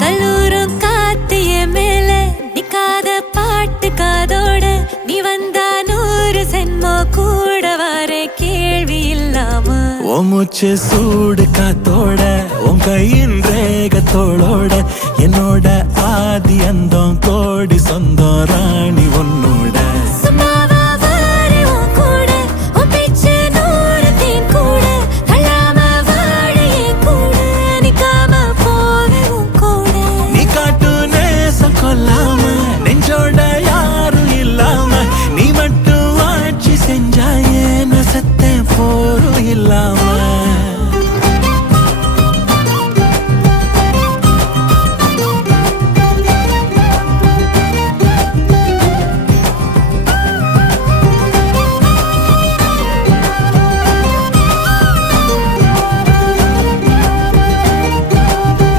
கல்லூரும் காத்திய மேல நிக்காத பாட்டு காதோட நீ வந்தா 100 சென்மோ கூட வர கேள்வி இல்லாம மூச்சு சூடு காத்தோட உன் கையின் ரேகத்தோளோட என்னோட ஆதி அந்தம்